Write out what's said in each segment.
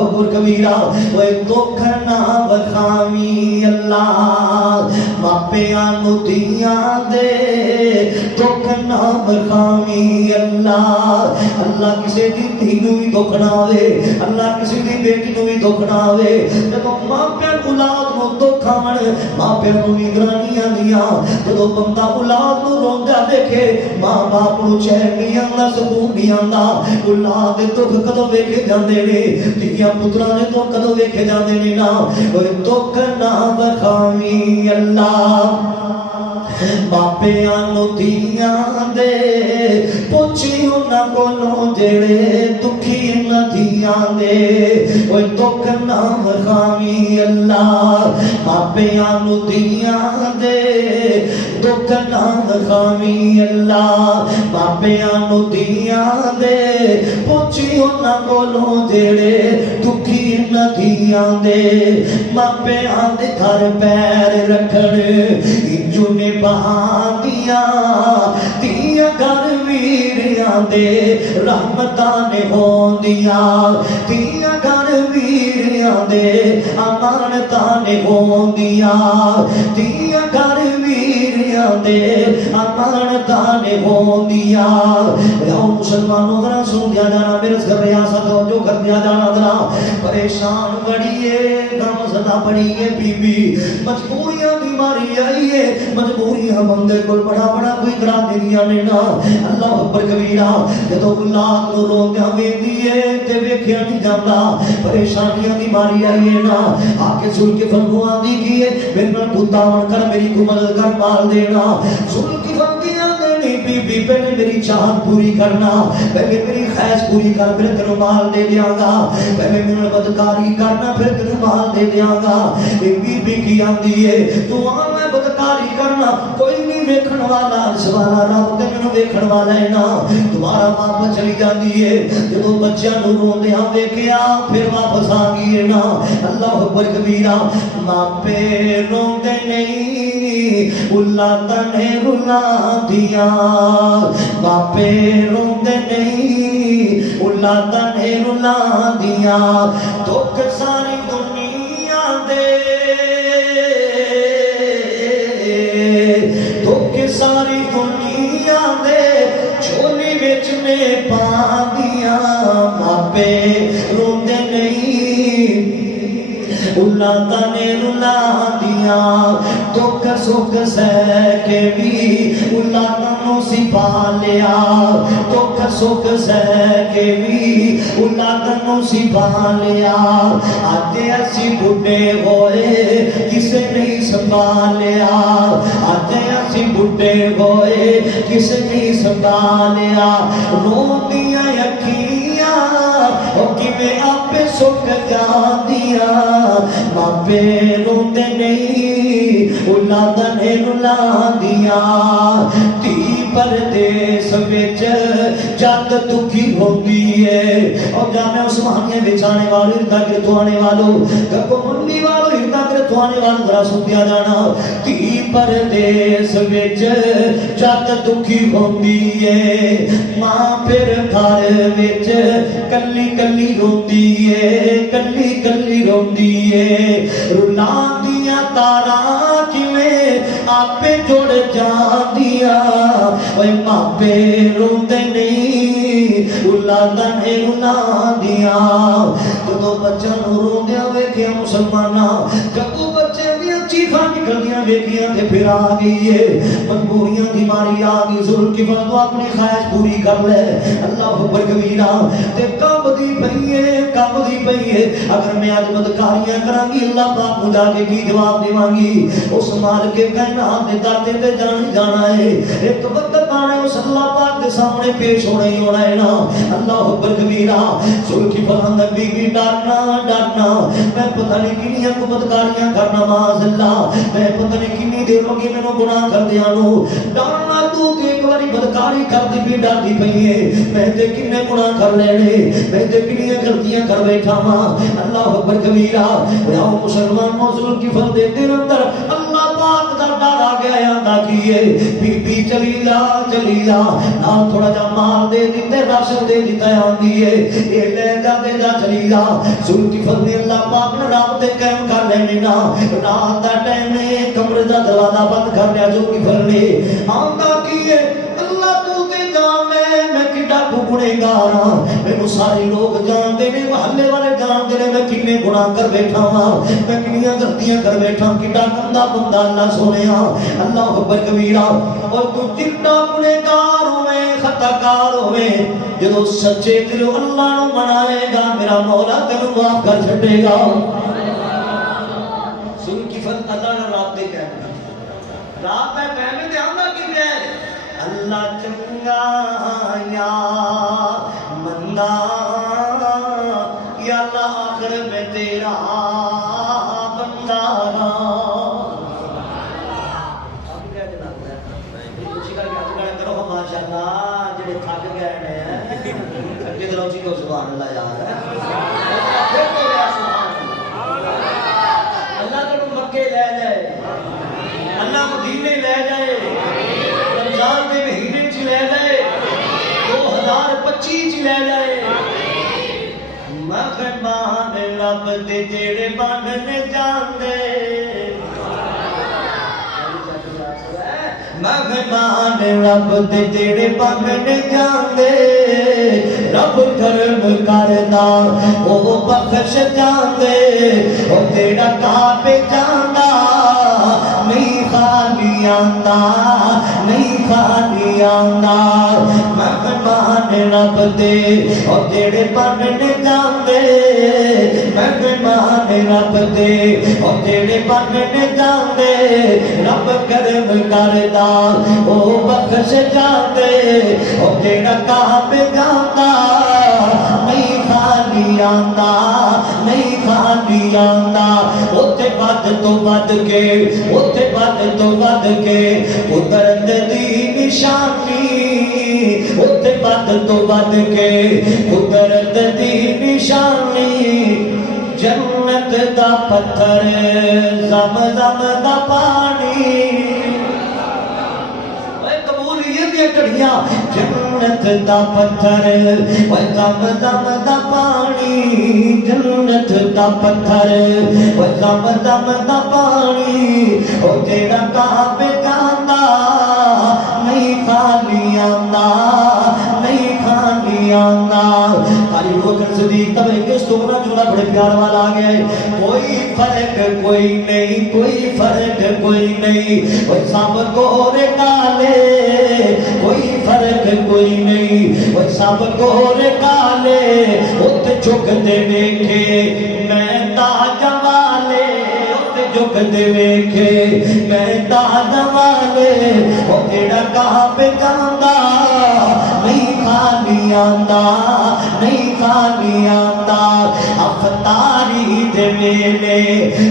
اکبر کبیرہ وہ دکھ نہ بخامی اللہ ماپیاں نو دیاں دے دکھ نہ بخامی اللہ اللہ کسی دی دھی نو بھی دکھ نہ آوے اللہ کسی دی بیٹی نو بھی دکھ نہ آوے جب ماپیاں اولاد نو دکھ آون ماپیاں نو نگرانیاں دیاں جب بندہ اولاد نو روندہ دیکھے ماں باپ نو چین نہیں آندا سکون نہیں آندا اولاد دے دکھ کدوں ویکھے جاندے نے دھیاں پتراں دے دکھ کدوں ویکھے جاندے نے نا اوے دکھ نہ بخاوی اللہ ماپیاں نو دھیاں دے پوچھی انہاں کولوں جڑے دکھی نہ دھیاں دے اوے دکھ نہ بخاوی اللہ ماپیاں نو دھیاں دے دکھ نہ بخاوی اللہ ماپیاں نو دھیاں دے پوچھی انہاں کولوں جڑے دکھی نہ دھیاں دے ماپیاں دے گھر پیر رکھن انجو نے بہان دیا دیا گھر ویریاں دے رحمتاں نے ہون دیا دیا گھر ویریاں دے امانتاں نے ہون دیا دیا گھر ویریاں دے امانتاں نے ہون دیا یا مسلمانوں ذرا سن دیا جانا میرے گھر ریاست جو کر دیا جانا ذرا پریشان بڑی ہے غم زدہ بڑی ہے بی بی مجبوریاں بیماری آئی ہے مجبوریاں بندے کو بڑا بڑا کوئی کرا دنیا نے نا اللہ اکبر کبیرہ جدو اللہ کو روندیاں ویندی ہے تے ویکھیا نہیں جاندا پریشانیاں دی ماری آئی ہے نا آکے سن کے فرموا دی کی ہے میرے نال گتاون کر میری کو مدد کر مال دینا سن کی فردیاں دینی بی بی پہلے میری چاہت پوری کرنا پہلے میری خواہش پوری کر پھر تینوں مال دے دیاں گا پہلے میرے بدکاری کرنا پھر تینوں مال دے دیاں گا بی بی کی آندی ہے تو آن میں بدکاری کرنا کوئی نہیں ویکھن والا سوالا رب تے مینوں ویکھن والا ہے نا دوبارہ واپس چلی جاندی ہے جدوں بچیاں نوں روندیاں ویکھیا پھر واپس آ گئی ہے نا اللہ اکبر کبیرہ ماپے روندے نہیں اولاداں نے رلا دیا ماپے روندے نہیں اولاداں نے رلا دیا دکھ ساری دنیا دے ساری دنیا دے چولی وچ میں پا دیا ماپے روندے نہیں اولاداں نے رلا دیا دکھ سکھ سہ کے بھی اولاداں نو سپا لیا دکھ سکھ سہ کے بھی اولاداں نو سپا لیا آتے اسی بڈھے ہوئے کسے نہیں سنبھالیا آتے اسی بڈھے ہوئے کسے نہیں سنبھالیا روندیاں اکھیاں او کیویں آپے سک جاندیاں ماپے روندے نہیں اولاداں نے رلا دیا تی پردیس وچ جد دکھی ہوندی ہے اور جامع عثمانیہ وچ آنے والو اردا گرد آنے والو گپو منڈی والو اردا گرد آنے والو ذرا سن دیا جانا تی پردیس وچ جد دکھی ہوندی ہے ماں پھر گھر وچ کلی کلی روندی ہے کلی کلی روندی ہے رلاندیاں تاراں کیویں آپے جڑ جاندیاں اوے ماپے روندے نہیں اولاداں نے رلاندیاں جدوں بچیاں نوں روندیاں ویکھیا مسلماناں جدوں بچے دیاں چیخاں نکلدیاں ویکھیاں تے پھر آ گئی ہے مجبوریاں دی ماری آ گئی ظلم کی فرض اپنی خواہش پوری کر لے اللہ اکبر کبیرہ تے کب دی پئی ہے اگر میں آج بدکاریاں کراں گی اللہ پاک کو جا کے کی جواب دیواں گی اس مالک کائنات دے در تے جانا ہے ایک وقت آنے اس اللہ پاک دے سامنے پیش ہونا ہی ہونا ہے نا اللہ اکبر کبیرہ سلکی فرحند بی ڈرنا میں پتہ نہیں کنیاں کو بدکاریاں کرنا معاذ اللہ میں پتہ نہیں کنی دیر ہوگی میں نو گناہ کر دیا نو ڈرنا تو کہ ایک باری بدکاری کر دی بھی ڈر دی پئی ہے میں تے کنے گناہ کر لینے میں تے کنیاں غلطیاں کر بیٹھا ماں اللہ اکبر کبیرہ یا مسلمان موصول کی فرد دے اندر اللہ پاک دا ڈر آ گیا آندا کیے بی بی چلی جا نا تھوڑا جا مال دے دیتے رش دے دیتا آندی ہے اے لے جا دے جا چلی جا ذوالکفل نے اللہ پاک نے رات دے قائم کر لینے نا رات دا ٹائم نے کمرے دا دروازہ بند کر لیا ذوالکفل نے آندا کیے اللہ تو تے میں کڈا گناہ گار ہاں مینوں سارے لوگ جانتے نے محلے والے جانتے نے میں کنے گناہ کر بیٹھا ہاں میں کنیاں غلطیاں کر بیٹھا کڈا گندا بندہ اللہ سونیا اللہ اکبر کبیرہ اور تو جتنا گناہ گار ہوے خطا کار ہوے جدوں سچے دلوں اللہ نو منائے گا میرا مولا تینوں معاف کر چھڈے گا سن کی فت اللہ نے رات دے کہنا رات میں قیامت تے آندا کی ہے اللہ چنگا یا مندہ یا اللہ آخر میں تیرا بندہ ماشاءاللہ جڑے تھک گئے ہیں کدھر اچھی کو سبحان اللہ یاد ہے اللہ کو مکے لے جائے اللہ مدینے لے جائے رمضان کے مہینے چ لے جائے 2025 چ لے جائے مہمان رب دے جڑے بن جاندے مہمان رب دے جڑے بن جاندے رب کرم کردا او بخش جاندے او تیرا کعبے جاندا نہیں خالی آندا نہیں خالی آندا مہمان رب دے او جڑے بن جاندے مہمان رب دے او جڑے بن جاندے رب کرم کردا او بخش جاندے او جڑا کعبے جاندا نہیں خالی آندا نہیں خالی آندا اوتے ود تو ود کے اوتے ود تو ود کے قدرت دی نشانی اوتے ود تو ود کے قدرت دی نشانی جنت دا پتھر زمزم دا پانی کڑیاں جنت دا پتھر زمزم دا پانی جنت دا پتھر زمزم دا پانی او جیڑا کعبے جاندا نہیں خالی آندا نہیں خالی آندا قاری بکر صدیق تب ایک سونا جملہ بڑے پیار والا آ گیا ہے کوئی فرق کوئی نہیں کوئی فرق کوئی نہیں وہ سب گورے کالے کوئی فرق کوئی نہیں وہ سب گورے کالے ات جھک دے ویکھے میں تاج والے ات جھک دے ویکھے میں تاج والے او جڑا کعبے جاندا نہیں خالی آندا نہیں خالی آندا افطاری دے ویلے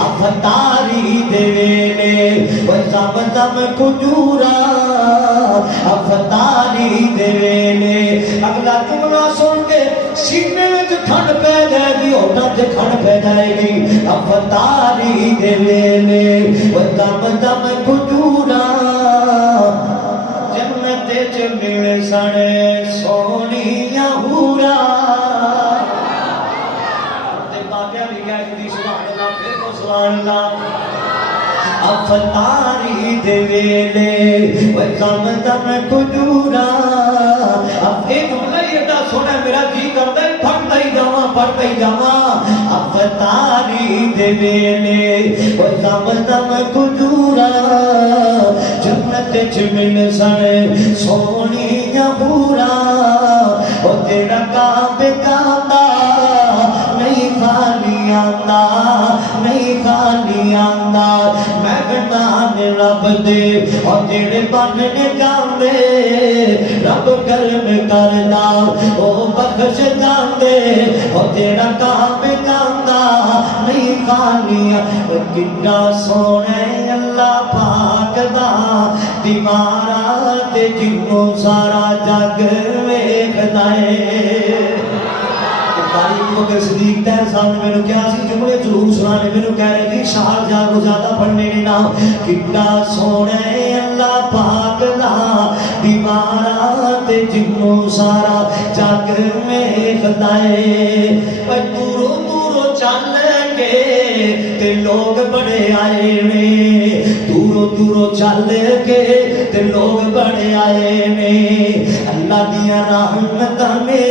افطاری دے ویلے وہ زمزم کھجورا افطاری دے ویلے اگلا جملہ سن کے سینے وچ ٹھنڈ پہ جائے گی ہوٹاں تے ٹھنڈ پہ جائے گی افطاری دے ویلے وہ زمزم کھجورا جنت وچ مل سن سونیاں حورا تے باقیہ بھی کہہ دی سبحان اللہ پھر کو سبحان اللہ افطاری دے ویلے وہ زمزم کھجورا اب ایک جملہ یہ تا سونا میرا جی کرتا ہے پڑھتا ہی جاواں پڑھتا ہی جاواں افطاری دے ویلے وہ زمزم کھجورا جنت وچ مل سن سونیاں حورا او تیرا کعبے جاندا نہیں خالی آندا نہیں خالی آندا مہمان رب دے اور جڑے بن جاندے رب کرم کردا او بخش جاندے اور جڑا کعبے جاندا نہیں خالی کڈا سونا اللہ پاک دا دیوارا تے جنوں سارا جگ ویکھدا ہے ابو بکر صدیق تیر صاحب نے میں نے کیا سی جملے ضرور سنانے میں نے کہہ رہے تھی شہر جاگو زیادہ پڑھنے نے نا کتا سونے اللہ پاک دا دیوارات جنوں سارا جگ میں خدائے دورو دورو چل کے تے لوگ بڑے آئے نے دورو دورو چل کے تے لوگ بڑے آئے نے اللہ دیا رحمتاں نے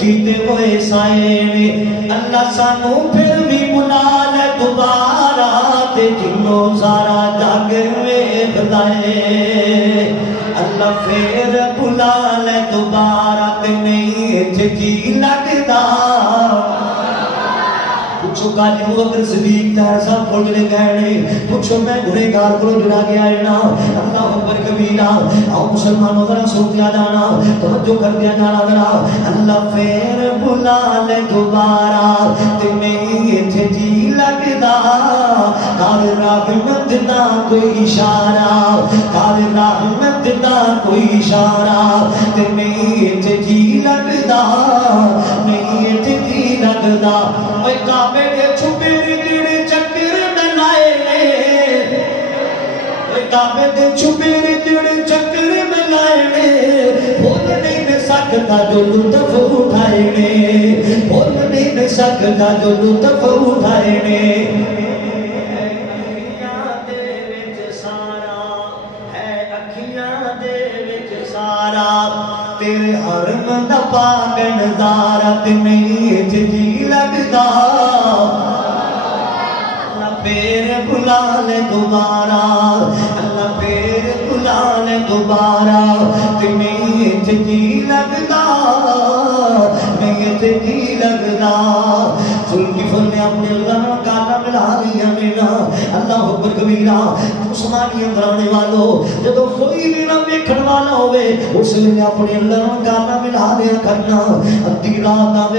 کیتے ہوئے سائے نے اللہ سانو پھر بھی بلا لے دوبارہ تے جنوں سارا جگ میں خدائے اللہ پھر بلا لے دوبارہ تے نہیں جی لگدا پوچھو کالی ابو بکر صدیق تیر صاحب کھول کے کہنے پوچھو میں گنہگار کو جڑا گیا ہے نا اللہ اکبر کبیرہ او مسلمانوں ذرا سن دیا جانا توجہ کر دیا جانا ذرا اللہ پھر بلا لے دوبارہ تے نہیں جی لگدا کار رحمت دا کوئی اشارہ کار رحمت دا کوئی اشارہ تے نہیں جی لگدا نہیں جی لگدا اے کعبے دے چھپے رگڑ چکر میں لائے نے اے کعبے دے چھپے رگڑ چکر میں لائے نے بھول نہیں سکتا جو لطف اٹھائے نے بھول نہیں سکتا جو لطف اٹھائے نے تیرے حرم دا پاک نظارہ تے نہیں جی لگدا اللہ پھر بلا لے دوبارہ اللہ پھر بلا لے دوبارہ تے نہیں جی لگدا نہیں جی لگدا ذوالفقار نے اپنے اللہ کانا ملا لیا میرا اللہ اکبر کبیرہ عثمانی اندرانے والوں جب کوئی بھی نہ دیکھن والا ہوئے اس نے اپنے اللہ کانا ملا لیا کرنا ادھی رات آوے